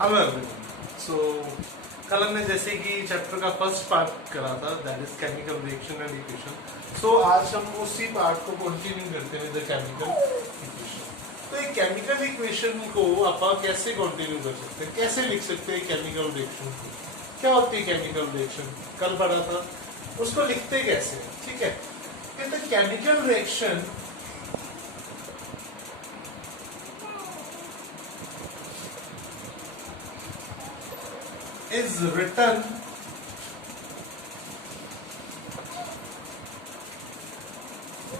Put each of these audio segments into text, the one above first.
Hello everyone. सो कल हमने जैसे कि चैप्टर का फर्स्ट पार्ट करा था, that is chemical reaction and equation. So आज हम उसी पार्ट को कंटिन्यू करते हैं, द केमिकल इक्वेशन। तो एक केमिकल इक्वेशन को आप कैसे कंटिन्यू कर सकते हैं, कैसे लिख सकते हैं केमिकल रिएक्शन को? क्या होती है केमिकल रिएक्शन? कल पढ़ा था, उसको लिखते कैसे? ठीक है, तो chemical reaction is written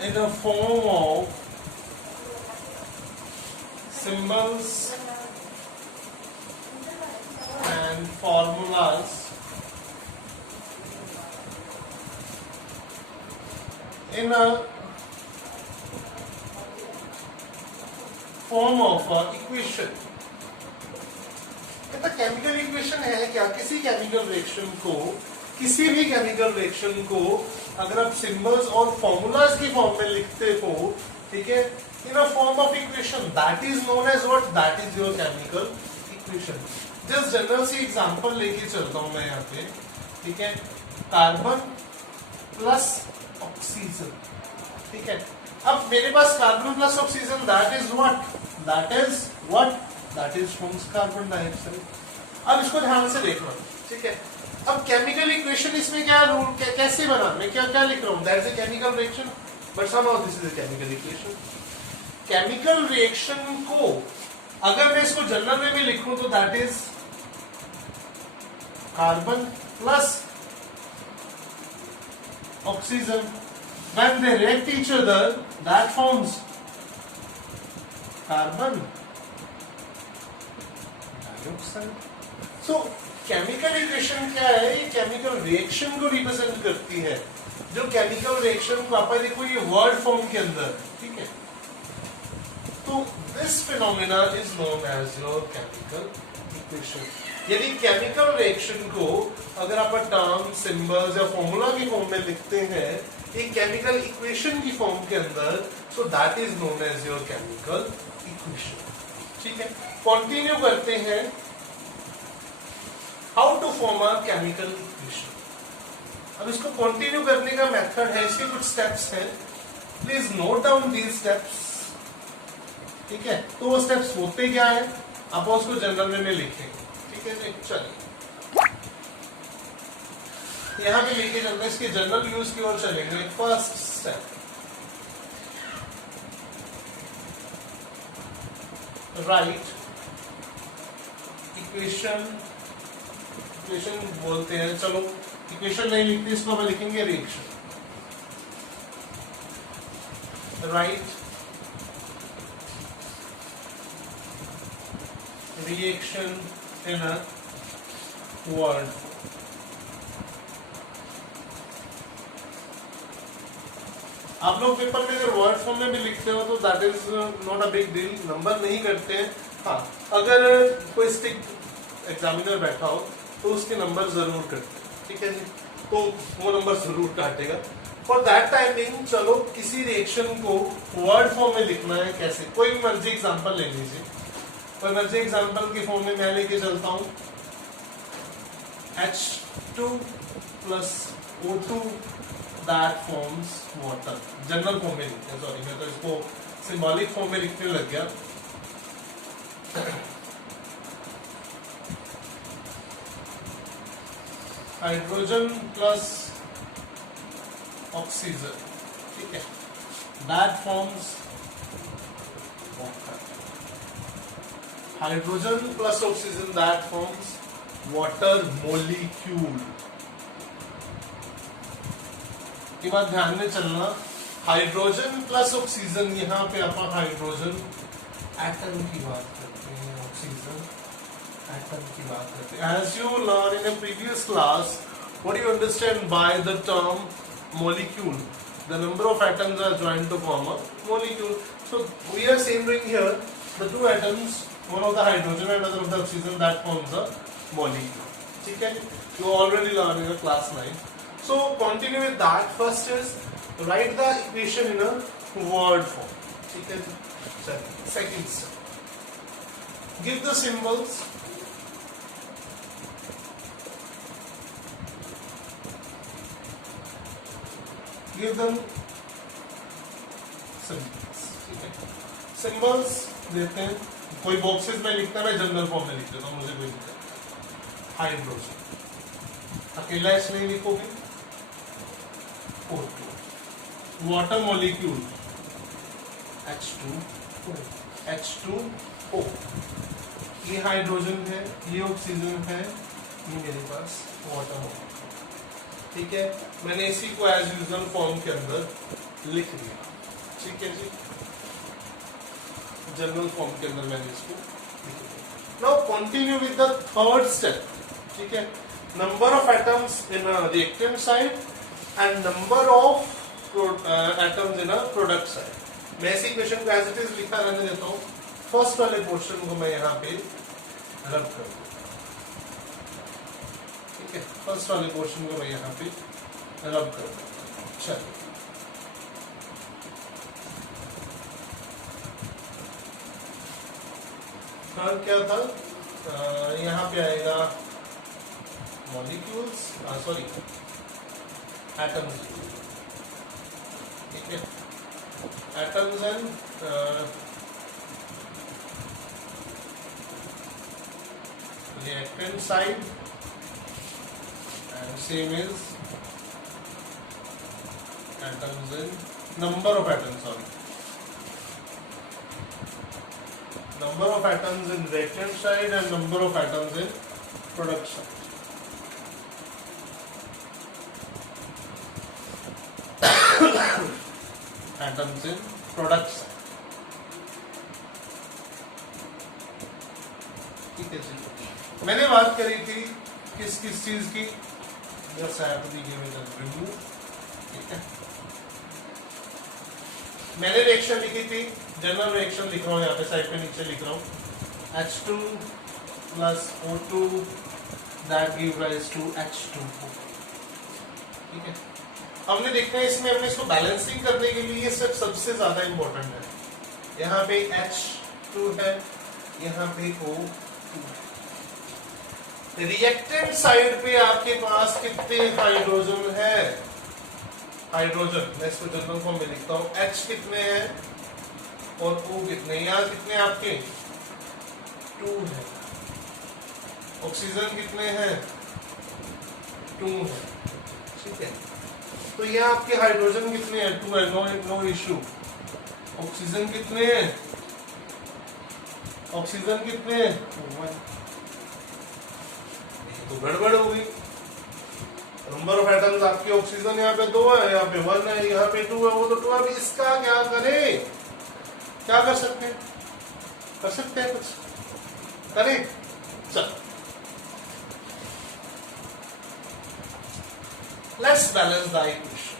in a form of symbols and formulas in a form of a equation। Chemical equation है क्या? किसी केमिकल रिएक्शन को, किसी भी केमिकल रिएक्शन को अगर आप सिंबल्स और फॉर्मूलाज की फॉर्म में लिखते हो, ठीक है, in a form of equation, that is known as what? That is your chemical equation. Just general सी एग्जांपल लेके चलता हूं मैं यहाँ पे, ठीक है। कार्बन प्लस ऑक्सीजन, ठीक है। अब मेरे पास carbon plus oxygen, that is what? That is forms carbon dioxide. अब इसको ध्यान से देखना, ठीक है। अब केमिकल इक्वेशन इसमें क्या रूल, कैसे बना, मैं क्या क्या लिख रहा हूं? That is a chemical reaction, but somehow this is a chemical equation. Chemical reaction को अगर मैं इसको जनरल वे में लिखूं तो that is carbon plus oxygen, when they react each other that forms carbon dioxide. So chemical equation क्या है? ये केमिकल रिएक्शन को रिप्रेजेंट करती है। जो केमिकल रिएक्शन को आप देखो ये वर्ड फॉर्म के अंदर, ठीक है। तो this phenomena is known as your chemical equation. यदि केमिकल रिएक्शन को अगर आप टर्म, सिंबल्स या फॉर्मूला की फॉर्म में लिखते हैं एक केमिकल इक्वेशन की फॉर्म के अंदर, so that is known as your chemical equation, ठीक है। कंटिन्यू करते हैं। How to form a chemical equation. अब इसको कंटिन्यू करने का मेथड है, इसके कुछ स्टेप्स हैं, please note down these steps, ठीक है। तो वो स्टेप्स होते क्या है आप उसको जनरल में लिखेंगे, ठीक है जी। चलिए यहां पे लिखे चलते हैं, इसके जनरल यूज की ओर चलेंगे। फर्स्ट स्टेप, राइट इक्वेशन बोलते हैं, चलो इक्वेशन नहीं लिखते, इसको हम लिखेंगे reaction. Right reaction in a word. आप लोग पेपर में अगर वर्ड फॉर्म में भी लिखते हो तो that is not a big deal, number नहीं करते हैं। हाँ, अगर कोई स्टिक एग्जामिनर बैठा हो तो उसके नंबर जरूर करते हैं, ठीक है जी। तो वो नंबर जरूर काटेगा। फॉर दैट टाइमिंग चलो किसी रिएक्शन को वर्ड फॉर्म में लिखना है, कैसे? कोई भी मर्जी एग्जांपल ले लीजिए, कोई मर्जी एग्जांपल के फॉर्म में मैं लेके चलता हूं। H2 plus O2 that forms water। General form में लिखते हैं, सॉरी मैं तो इसको सिंबॉलिक फॉर्म में लिखने लग गया। हाइड्रोजन प्लस ऑक्सीजन, ठीक है, that forms water. Hydrogen plus oxygen that forms water molecule. ये बात ध्यान में चलना, हाइड्रोजन प्लस ऑक्सीजन, यहां पे आप हाइड्रोजन एटम की बात करते हैं, ऑक्सीजन एटम की बात करते हैं। As you learned in a previous class, what do you understand by the term molecule? The number of atoms are joined to form a molecule. So we are saying here the two atoms, one of the hydrogen and other of the oxygen, that forms a molecule. ठीक है, you already learned in the class 9. So continue with that. First is write the equation in a word form. ठीक है, second step, give the symbols give them symbols, ठीक है, symbols देते हैं, कोई boxes में लिखता है, मैं जनरल फॉर्म में लिख देता हूँ, मुझे कोई दिक्कत। हाइड्रोजन अकेला इसमें लिखोगे O2, water molecule H2O, H2O, ये हाइड्रोजन है, ये ऑक्सीजन है, ये मेरे पास वाटर है, ठीक है। मैंने इसी को एज यूजुअल फॉर्म के अंदर लिख दिया, ठीक है जी, जनरल फॉर्म के अंदर मैंने इसको लिख दिया। Now continue with the third step, ठीक है, number of atoms in a reactant side and number of atoms in a product side. मैं इसी क्वेश्चन को एज इट इज लिखा रहने देता हूँ, फर्स्ट वाले पोर्शन को मैं यहाँ पे रब कर दूँ, ठीक है, फर्स्ट वाले पोर्शन को मैं यहाँ पे रब कर दूँ। चलिए, हाँ क्या था, यहाँ पे आएगा मॉलिक्यूल्स, सॉरी एटम्स, ठीक है, atoms and reactant side and same is atoms in number of atoms, sorry, number of atoms in reactant side and number of atoms in product side. Atoms in product side, ठीक है जी। मैंने बात करी थी किस किस चीज की, just I have to remove, ठीक है। मैंने रिएक्शन लिखी थी, जनरल रिएक्शन लिख रहा हूँ यहाँ पे साइड पे नीचे लिख रहा हूँ, H2 plus O2 that give rise to H2O, ठीक है। हमने देखा है इसमें हमने इसको बैलेंसिंग करने के लिए ये स्टेप सबसे ज्यादा इंपॉर्टेंट है। यहाँ पे H2 है, यहाँ पे O2 है। रिएक्टेंट साइड पे आपके पास कितने हाइड्रोजन है, हाइड्रोजन मैं इसको जनरल फॉर्म में लिखता हूँ, H कितने हैं और O कितने, यहाँ कितने आपके 2 है, ऑक्सीजन कितने हैं 2 है, ठीक है। तो ये आपके हाइड्रोजन कितने हैं 2 है, नो इश्यू। ऑक्सीजन कितने हैं, ऑक्सीजन कितने हैं 1, तो गड़बड़ हो गई। नंबर ऑफ एटम्स आपके ऑक्सीजन यहाँ पे 2 है, यहाँ पे 1 है, यहाँ पे 2 है, वो तो 2 है। अब इसका क्या करें, क्या कर सकते हैं, कर सकते हैं कुछ करें, चल लेट्स बैलेंस द इक्वेशन।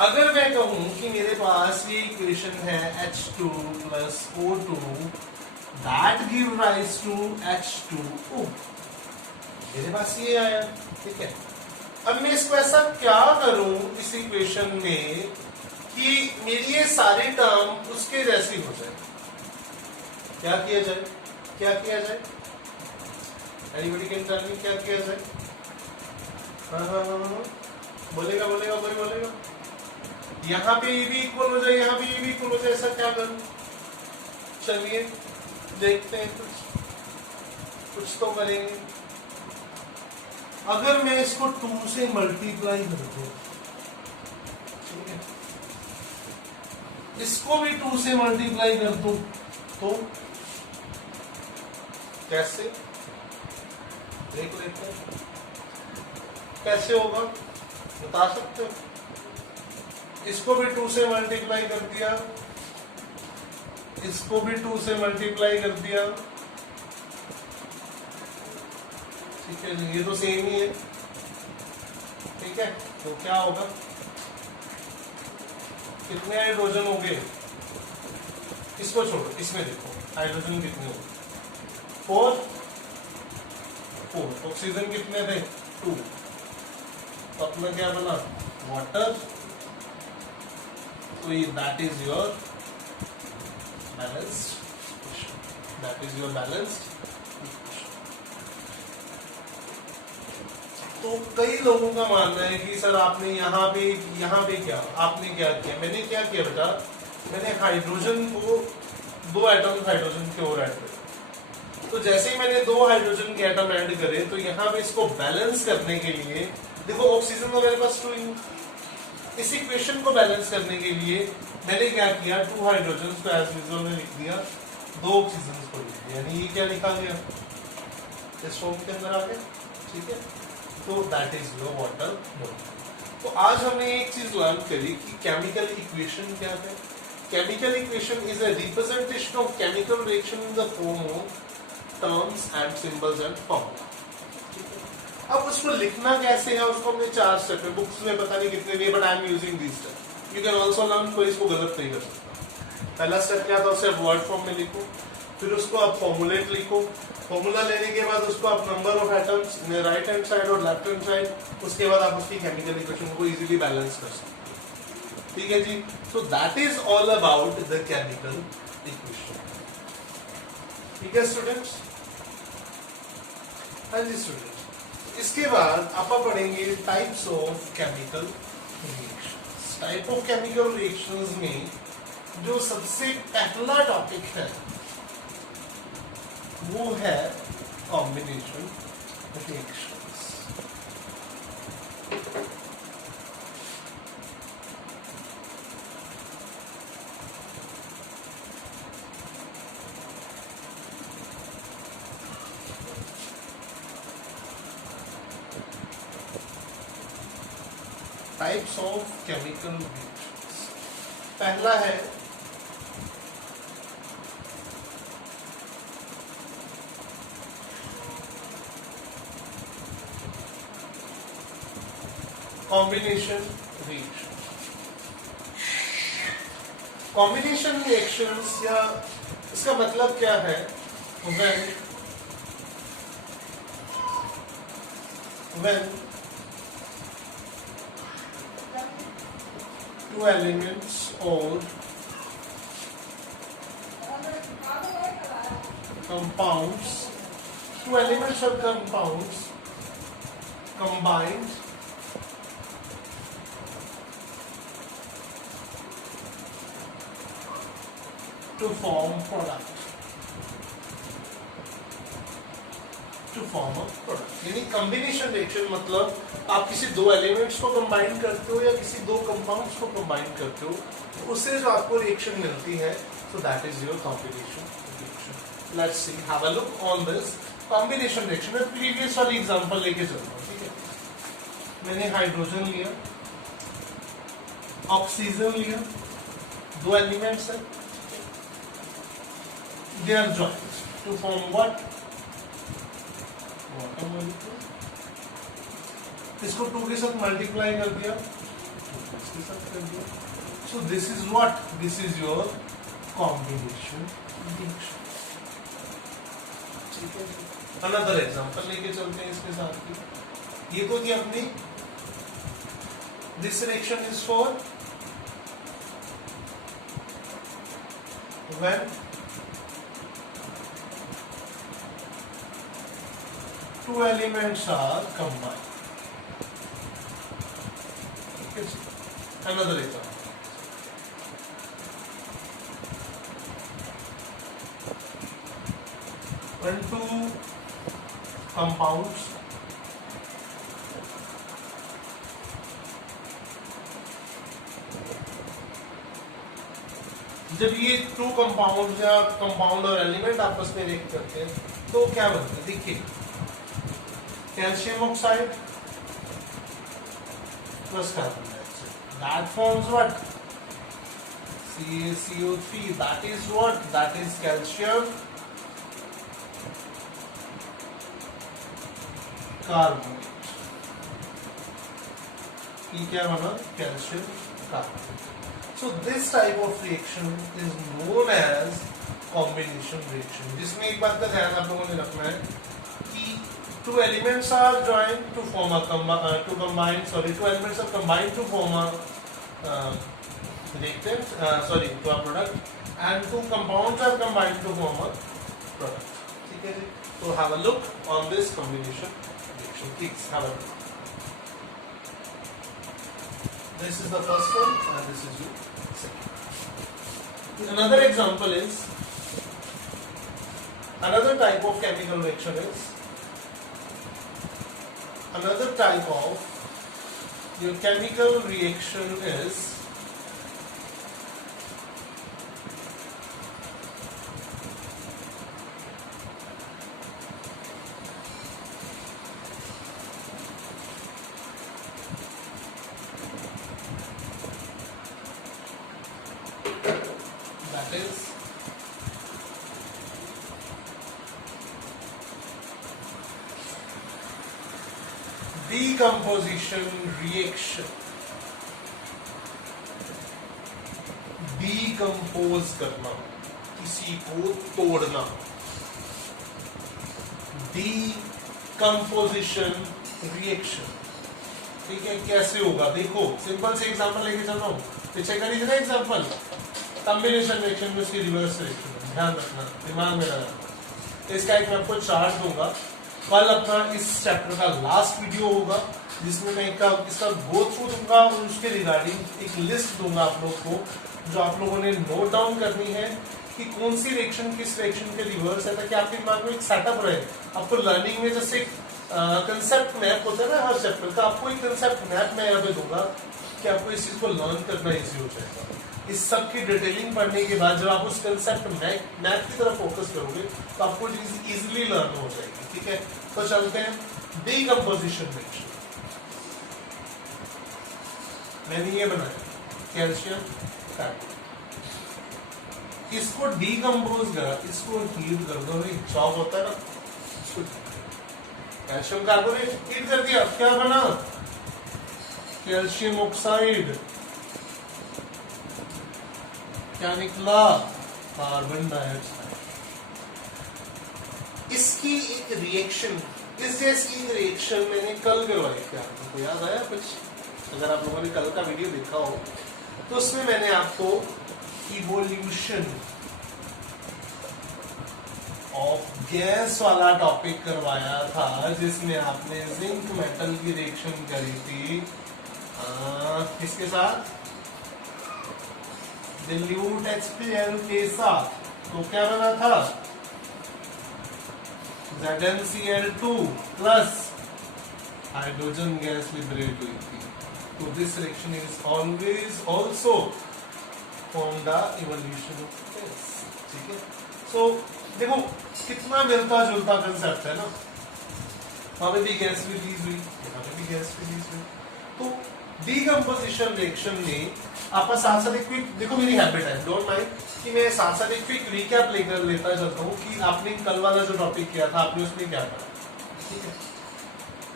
अगर मैं कहूं कि मेरे पास ये इक्वेशन है H2 plus O2 that give rise to H2O, मेरे पास ये आया, ठीक है। अब मैं इसको ऐसा क्या करूं इस इक्वेशन में कि मेरी ये सारी टर्म उसके जैसी हो जाए, क्या किया जाए, क्या किया जाए, एनीबॉडी कैन टेल मी क्या किया जाए? हाँ हाँ हाँ हाँ, बोलेगा बोलेगा कोई बोलेगा, यहाँ पे ये भी इक्वल हो जाए, यहाँ पे ये भी इक्वल हो जाए, ऐसा क्या करूं? चलिए देखते हैं, कुछ तो करेंगे। अगर मैं इसको 2 से मल्टीप्लाई कर दूं, ठीक है, इसको भी 2 से मल्टीप्लाई कर दूं तो कैसे, देख लेते हैं कैसे होगा, बता सकते हो? इसको भी 2 से मल्टीप्लाई कर दिया, इसको भी 2 से मल्टीप्लाई कर दिया, ठीक है, ये तो सेम ही है, ठीक है। तो क्या होगा, कितने हाइड्रोजन हो गए, इसको छोड़ो, इसमें देखो हाइड्रोजन कितने हो, 4 ऑक्सीजन कितने थे 2, तो अपना क्या बना वाटर, तो ये that is your balance, that is your balanced. तो कई लोगों का मानना है कि सर आपने यहाँ पे क्या आपने क्या किया, मैंने क्या किया बेटा, मैंने हाइड्रोजन को दो एटम हाइड्रोजन के और ऐड करे। तो जैसे ही मैंने दो हाइड्रोजन के एटम ऐड करे तो यहाँ पे इसको बैलेंस करने के लिए देखो ऑक्सीजन तो मेरे पास 2, इस इक्वेशन को बैलेंस करने के लिए मैंने क्या किया, 2 हाइड्रोजन को एज यूजुअल में लिख दिया, 2 ऑक्सीजन को लिख दिया, यानी ये क्या लिखा गया इस फॉर्म के अंदर आ गया। ठीक है, तो that is your water molecule. तो आज हमने एक चीज लर्न करी कि केमिकल इक्वेशन क्या है। Chemical equation is a representation of chemical reaction in the form of terms and symbols and formula. अब उसको लिखना कैसे है, उसको हमने 4 स्टेप में, बुक्स में पता नहीं कितने दिए, but I am using this step, you can also learn, कोई इसको गलत नहीं कर सकता। पहला स्टेप क्या था, उसे वर्ड फॉर्म में लिखो, फिर उसको आप फॉर्मूलेट लिखो, फॉर्मूला लेने के बाद उसको आप number of atoms right hand side और लेफ्ट हैंड साइड, उसके बाद आप उसकी केमिकल इक्वेशन को इजीली बैलेंस कर सकते हैं। ठीक है जी, so that is all about the chemical equation. ठीक है स्टूडेंट्स, हाँ जी स्टूडेंट्स, इसके बाद आप पढ़ेंगे types of chemical reactions. Type of chemical reactions में जो सबसे पहला टॉपिक है वो है combination reactions. Types of chemical reactions, पहला है कॉम्बिनेशन रिएक्शन। कॉम्बिनेशन रिएक्शंस या इसका मतलब क्या है, when two elements or compounds, two elements or compounds combined to form product, to form a product। यानी कॉम्बिनेशन रिएक्शन मतलब आप किसी दो एलिमेंट्स को कंबाइन करते हो या किसी दो कंपाउंड्स को कंबाइन करते हो, तो उससे जो आपको रिएक्शन मिलती है, so that is your combination reaction। Let's see, have a look on this combination reaction। मैं प्रीवियस वाली एग्जांपल लेके चलता हूँ। ठीक है, मैंने हाइड्रोजन लिया, ऑक्सीजन लिया, दो एलिमेंट्स है, they are joined to form what, water molecule। इसको 2 के साथ मल्टीप्लाई कर दिया, 2 इसके साथ कर दिया, so this is what, this is your combination reaction। ठीक है, another example लेके चलते हैं इसके साथ की, ये तो थी अपनी, this reaction is for when two elements are combined। Okay, another example, when two compounds जब ये 2 कंपाउंड या कंपाउंड और एलिमेंट आपस में रिएक्ट करते हैं तो क्या बनता है, देखिए, calcium oxide plus carbon dioxide, that forms what, CaCO3, that is what, that is calcium carbonate। ये क्या बना, calcium carbonate। So this type of reaction is known as combination reaction, जिसमें एक बात का ध्यान आप लोगों ने रखना है कि two elements are joined to form a two elements are combined to form a reactant, to a product, and two compounds are combined to form a product. ठीक है जी, तो have a look on this combination reaction, please have a look. This is the first one and this is your second. Another example is, another type of chemical reaction is, another type of your chemical reaction is that is decomposition reaction। Decompose करना, किसी को तोड़ना, decomposition reaction. ठीक है, कैसे होगा देखो, simple से एग्जांपल लेके चल रहा हूँ, पीछे का ना एग्जांपल, कॉम्बिनेशन रिएक्शन में उसकी रिवर्स रिएक्शन, ध्यान रखना, दिमाग में रखना। इसका एक मैं आपको चार्ट दूंगा, कल अपना इस चैप्टर का लास्ट वीडियो होगा जिसमें मैं इसका गो थ्रू दूंगा और उसके रिगार्डिंग एक लिस्ट दूंगा आप लोग को, जो आप लोगों ने नोट डाउन करनी है कि कौन सी रिएक्शन किस रिएक्शन के रिवर्स है, ताकि आपके दिमाग में एक सेटअप रहे। आपको लर्निंग में जैसे कंसेप्ट मैप होता है ना हर चैप्टर का, आपको एक कंसेप्ट मैप मैं यहाँ पे दूंगा कि आपको इस चीज को लर्न करना इजी हो जाएगा। इस सब की डिटेलिंग पढ़ने के बाद जब आप उस कंसेप्ट मैप की तरफ फोकस करोगे तो आपको चीज इजीली लर्न हो जाएगी। ठीक है, तो चलते हैं डीकंपोजिशन रिएक्शन। मैंने ये बनाया कैल्शियम कार्बोनेट, इसको डीकंपोज करा, इसको हीट कर दो, चॉक होता है ना, कैल्शियम कार्बोनेट हीट कर दिया, क्या बना कैल्शियम ऑक्साइड, क्या निकला कार्बन डाइऑक्साइड। इसकी एक रिएक्शन, इस जैसी एक रिएक्शन मैंने कल करवाई, क्या आपको याद आया कुछ? अगर आप लोगों ने कल का वीडियो देखा हो तो उसमें मैंने आपको इवोल्यूशन ऑफ गैस वाला टॉपिक करवाया था, जिसमें आपने जिंक मेटल की रिएक्शन करी थी किसके साथ, दिल्यूट HPl के साथ। तो क्या बना था ZnCl2 plus hydrogen gas liberate हुई थी। तो this reaction is always also from the evolution of gas. ठीक है, सो देखो कितना मिलता जुलता कंसेप्ट है ना, वहां पे भी गैस रिलीज हुई, यहाँ पे भी गैस रिलीज हुई। तो डीकंपोजिशन रिएक्शन में आपका साथ साथ एक क्विक, देखो मेरी हैबिट है, डोंट माइंड कि मैं साथ साथ एक क्विक रिकैप लेकर लेता चलता हूँ कि आपने कल वाला जो टॉपिक किया था आपने उसमें क्या करा। ठीक है,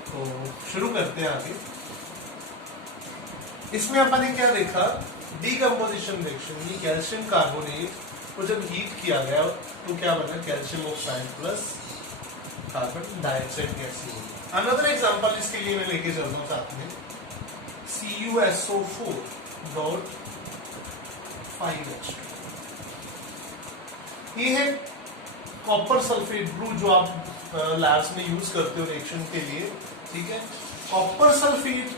तो शुरू करते हैं आगे। इसमें अपन ने क्या देखा, डीकंपोजिशन रिएक्शन, ये कैल्शियम कार्बोनेट को जब हीट किया गया तो क्या बना, calcium oxide plus carbon dioxide gas. Another example इसके लिए मैं लेके चलता हूँ साथ में, CuSO4 डॉट 5H2। ये है कॉपर सल्फेट ब्लू जो आप लैब्स में यूज करते हो रिएक्शन के लिए। ठीक है, कॉपर सल्फेट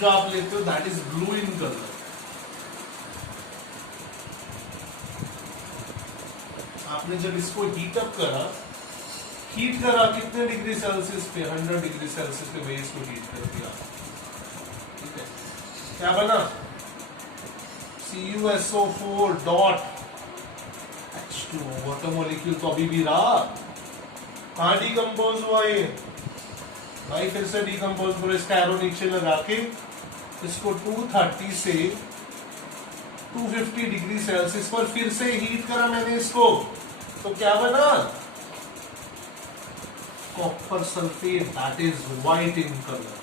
जो आप लेते हो that is blue in colour. आपने जब इसको हीट अप करा, हीट करा कितने डिग्री सेल्सियस पे, 100 डिग्री सेल्सियस पे बेस को हीट कर दिया। ठीक है, क्या बना, CuSO4 dot H2O, water molecule तो अभी भी रहा, कहां डिकम्पोज हुआ ये भाई, फिर से डिकम्पोज करो, इसका एरो नीचे लगा के इसको 230 से 250 डिग्री सेल्सियस पर फिर से हीट करा मैंने इसको, तो क्या बना, copper sulphate that is white in colour.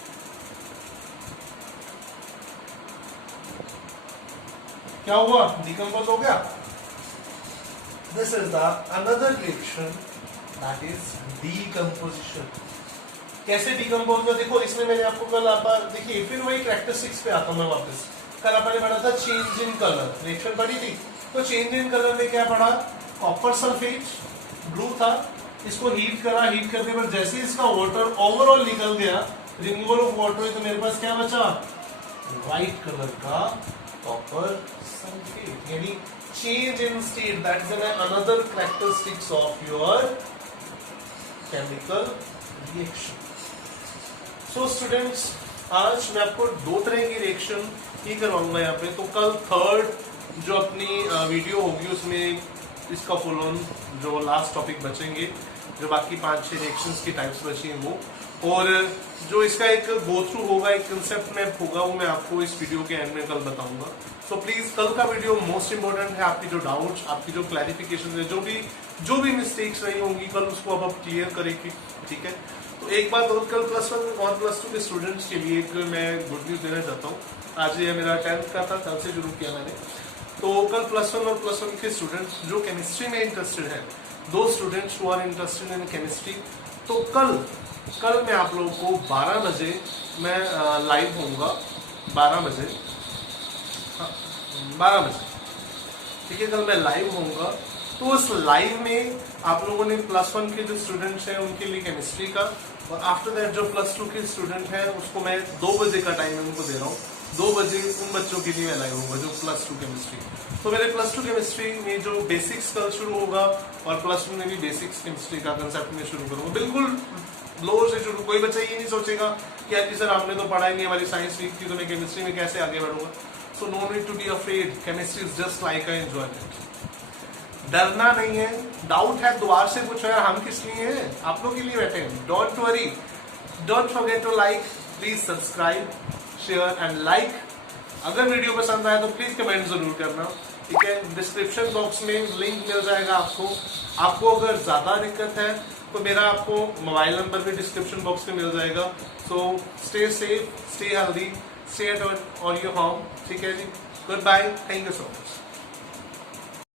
क्या हुआ, डिकम्पोज हो गया। This is the another reaction that is decomposition. कैसे डिकम्पोज हुआ देखो, इसमें मैंने आपको कल आप देखिए, फिर वही कैरेक्टरिस्टिक्स पे आता हूं मैं वापस। कल आपने पढ़ा था चेंज इन कलर, रिएक्शन पढ़ी थी, तो चेंज इन कलर में क्या पढ़ा, कॉपर सल्फेट ब्लू था, इसको हीट करा, हीट करने पर जैसे इसका वाटर ओवरऑल निकल गया, रिमूवल ऑफ वाटर, तो मेरे पास क्या बचा, व्हाइट कलर का कॉपर सल्फेट, यानी change in state, that is another characteristics of your chemical reaction. So students, आज मैं आपको दो तरह की रिएक्शन ही करवाऊंगा यहाँ पे। तो कल थर्ड जो अपनी वीडियो होगी उसमें इसका फुल ऑन जो लास्ट टॉपिक बचेंगे, जो बाकी 5-6 रिएक्शंस की टाइप्स बची हैं वो, और जो इसका एक गो थ्रू होगा, एक कंसेप्ट मैप होगा, वो मैं आपको इस वीडियो के एंड में कल बताऊंगा। सो प्लीज कल का वीडियो मोस्ट इंपॉर्टेंट है। आपकी जो डाउट्स, आपकी जो क्लैरिफिकेशन है, जो भी मिस्टेक्स रही होंगी कल, उसको अब आप क्लियर करेंगे, ठीक है। तो एक बात और, कल +1 और +2 के स्टूडेंट्स के लिए एक मैं गुड न्यूज देना चाहता हूँ। आज ये मेरा 10th का था, कल से शुरू किया मैंने। तो कल +1 और +1 के स्टूडेंट्स जो केमिस्ट्री में इंटरेस्टेड हैं, 2 students who are interested in chemistry, तो कल मैं आप लोगों को 12 बजे मैं लाइव होऊंगा, 12 बजे, हाँ 12 बजे, ठीक है। कल मैं लाइव होऊंगा, तो उस लाइव में आप लोगों ने +1 के जो स्टूडेंट्स हैं उनके लिए केमिस्ट्री का, और आफ्टर दैट जो +2 के स्टूडेंट हैं उसको मैं 2 बजे का टाइम उनको दे रहा हूँ। 2 बजे उन बच्चों के लिए मैं लाइव होऊंगा जो +2 केमिस्ट्री। तो मेरे +2 केमिस्ट्री में जो बेसिक्स कल शुरू होगा, और +1 में भी बेसिक्स केमिस्ट्री का कंसेप्ट में शुरू करूंगा, बिल्कुल लो से शुरू। कोई बच्चा ये नहीं सोचेगा कि यार सर आपने तो पढ़ा ही नहीं, हमारी साइंस वीक थी, तो मैं केमिस्ट्री में कैसे आगे बढ़ूंगा। So no need to be afraid, chemistry is just like a enjoyment. डरना नहीं है, डाउट है दोबारा से पूछो यार, हम किस लिए हैं, आप लोग के लिए बैठे हैं। Don't worry, don't forget to like, please subscribe, share and like. अगर वीडियो पसंद आए तो प्लीज कमेंट जरूर करना, ठीक है। डिस्क्रिप्शन बॉक्स में लिंक मिल जाएगा आपको अगर ज्यादा दिक्कत है तो मेरा आपको मोबाइल नंबर भी डिस्क्रिप्शन बॉक्स में मिल जाएगा। So stay safe, stay healthy, stay at on your home, ठीक है जी। Goodbye, thank you so much.